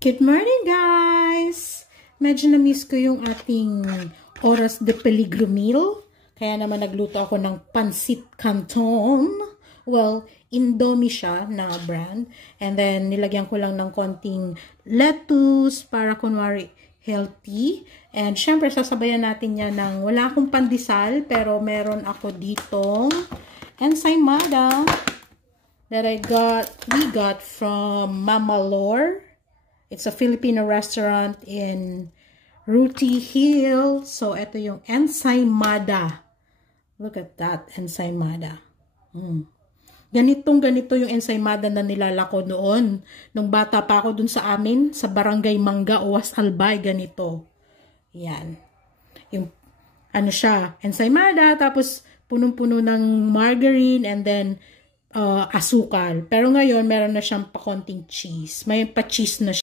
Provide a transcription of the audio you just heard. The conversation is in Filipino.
Good morning, guys! Medyo na-miss ko yung ating oras de peligro meal. Kaya naman nagluto ako ng pancit canton. Well, Indomie siya na brand. And then, nilagyan ko lang ng konting lettuce para kunwari healthy. And syempre, sasabayan natin yan ng wala akong pandesal, pero meron ako ditong ensaymada that we got from Mama Lore. It's a Filipino restaurant in Ruti Hill. So, ito yung ensaymada. Look at that, ensaymada. Ganito yung ensaymada na nilala ko noon. Nung bata pa ako dun sa amin, sa Barangay Mangga, Uwas Albay, ganito. Yan. Yung, ano siya, ensaymada, tapos punong-puno ng margarine, and then, asukal. Pero ngayon, meron na siyang pakonting cheese. May pa-cheese na siya.